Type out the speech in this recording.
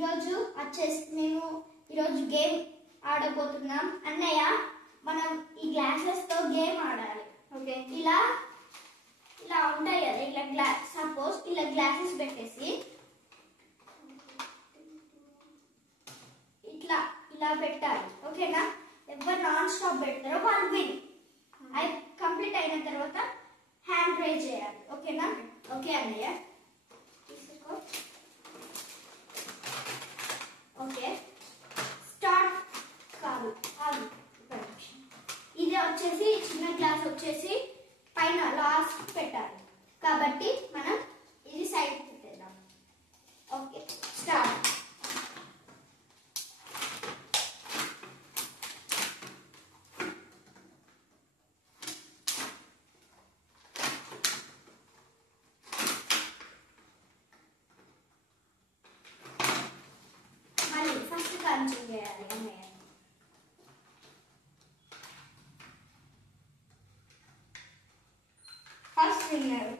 ఈరోజు వచ్చేసి మేము ఈరోజు గేమ్ ఆడబోతున్నాం. అన్నయ్య మనం ఈ గ్లాసెస్ తో గేమ్ ఆడాలి. ఓకే, ఇలా ఇలా ఉంటాయి కదా, ఇలా సపోజ్ ఇలా గ్లాసెస్ పెట్టేసి ఇట్లా ఇలా పెట్టాలి. ఓకేనా? ఎవరు నాన్ స్టాప్ పెడతారో వాళ్ళు విన్. అది కంప్లీట్ అయిన తర్వాత హ్యాండ్ రైజ్ చేయాలి. ఓకేనా? ఓకే అన్నయ్య, తీసుకో. Okay, start. కాదు కాదు, ఇది వచ్చేసి చిన్న గ్లాస్ వచ్చేసి పైన లాస్ట్ పెట్టాలి కాబట్టి మనం ఇది సైడ్ పెట్టేద్దాం. Okay, start. మళ్ళీ ఫస్ట్ కంచు చేయాలి అన్నయ్య. First winner.